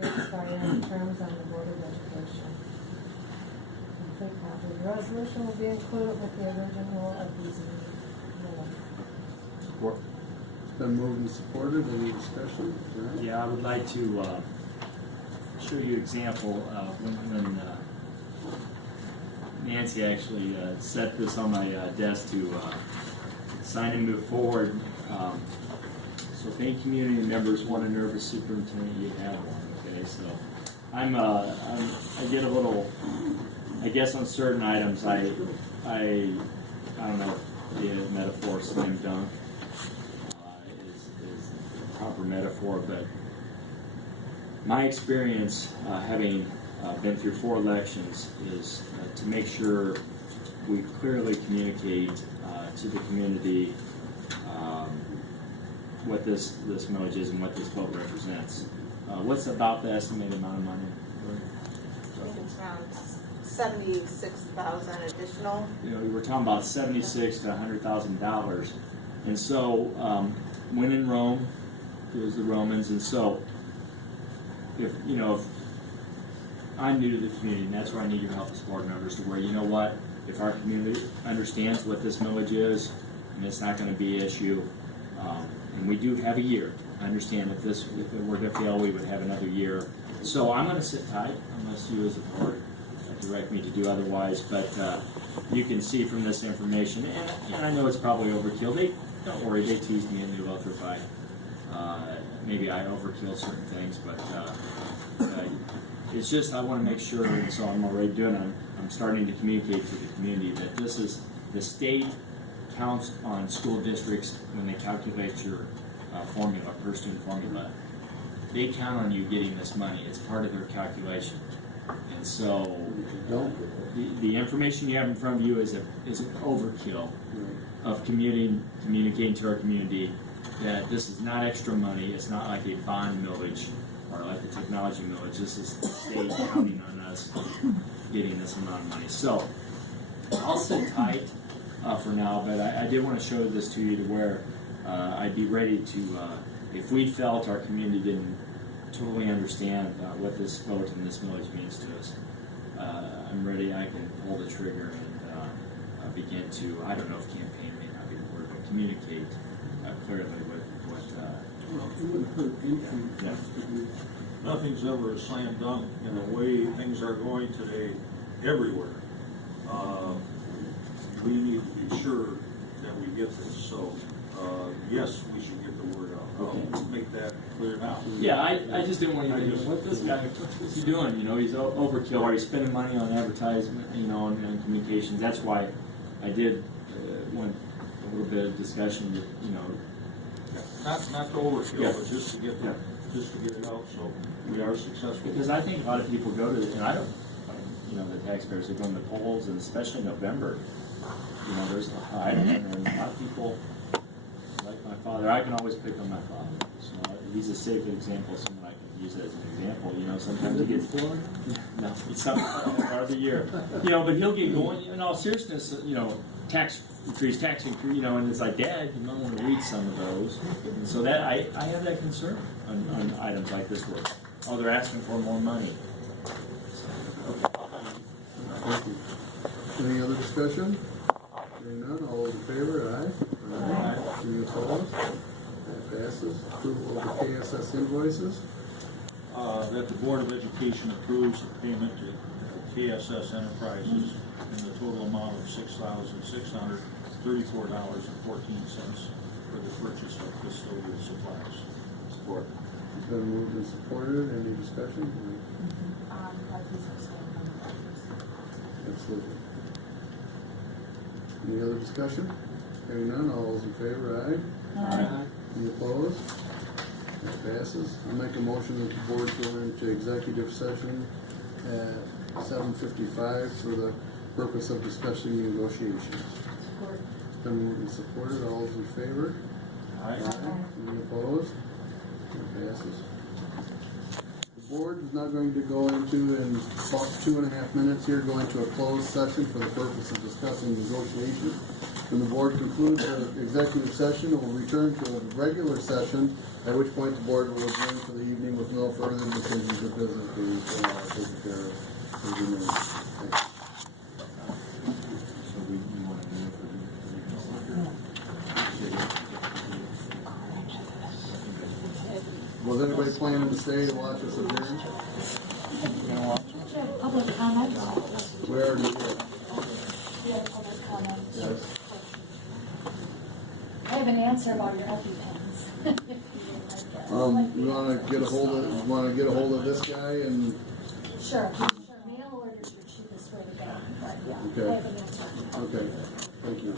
to expire and terms on the Board of Education. Complete copy of the resolution will be included with the original of these minutes. Support. It's been moved and supported. Any discussion? John? Yeah, I would like to show you an example when Nancy actually set this on my desk to sign and move forward. So if any community members want a nervous superintendent, you have one. Okay, so I get a little, I guess on certain items I don't know if the metaphor slam dunk is the proper metaphor, but my experience having been through 4 elections is to make sure we clearly communicate to the community what this millage is and what this vote represents. What's about the estimated amount of money? I think it's around 76,000 additional. You know, we were talking about $76,000 to $100,000, and so when in Rome, it was the Romans, and so if I'm new to the community, and that's where I need your help as board members, to where, you know what, if our community understands what this millage is, and it's not going to be an issue, and we do have a year. I understand if it were to fail, we would have another year. So I'm going to sit tight unless you as a board direct me to do otherwise, but you can see from this information, and I know it's probably overkill. Don't worry, they teased me in New Luther if maybe I overkill certain things, but it's just I want to make sure, and so I'm already doing it. I'm starting to communicate to the community that this is the state counts on school districts when they calculate your formula, per student formula. They count on you getting this money. It's part of their calculation, and so the information you have in front of you is an overkill of communicating to our community that this is not extra money. It's not like a bond millage or like the technology millage. This is the state counting on us getting this amount of money. So I'll sit tight for now, but I did want to show this to you to where I'd be ready to, if we felt our community didn't totally understand what this vote and this millage means to us, I'm ready. I can pull the trigger and begin to, I don't know if campaign may not be the word, but communicate clearly what Well, it wouldn't hurt anything. Nothing's ever a slam dunk in the way things are going today everywhere. We need to be sure that we get this. So, yes, we should get the word out. I'll make that clear now. Yeah, I just didn't want you to think, what this guy, what's he doing? You know, he's overkill, or he's spending money on advertisement, you know, and communications. That's why I did want a little bit of discussion with, you know. Not to overkill, Yeah. but just to get it out so we are successful. Because I think a lot of people go to, and I don't, you know, the taxpayers, they go to the polls, and especially in November, you know, there's a high, and a lot of people, like my father, I can always pick on my father. So he's a safe example, someone I can use as an example. You know, sometimes he gets no, it's some part of the year. You know, but he'll get going. In all seriousness, you know, tax increase, you know, and it's like, Dad, you might want to read some of those. And so that I have that concern on items like this where, oh, they're asking for more money. So, okay. Thank you. Any other discussion? Hearing none, all those in favor, aye? Aye. Any opposed? That passes. Approval of the KSS invoices. That the Board of Education approves the payment to KSS Enterprises in the total amount of $6,634.14 for the purchase of custodial supplies. Support. It's been moved and supported. Any discussion? Absolutely. Any other discussion? Hearing none, all those in favor, aye? Aye. Any opposed? That passes. I make a motion that the board go into executive session at 7:55 for the purpose of discussing negotiations. Support. It's been moved and supported. All those in favor? All right? Any opposed? That passes. The board is now going to go into, in about 2.5 minutes here, go into a closed session for the purpose of discussing negotiations. When the board concludes the executive session, it will return to a regular session, at which point the board will adjourn for the evening with no further decisions or business being taken care of. Thank you. So we want to move Was anybody planning to stay and watch us adjourn? Public comment? Where do you? We have public comment. Yes. I have an answer about your EpiPens. You wanna get a hold of this guy and, Sure, mail order is your cheapest way to go, but yeah, I Okay. have an answer. okay, thank you.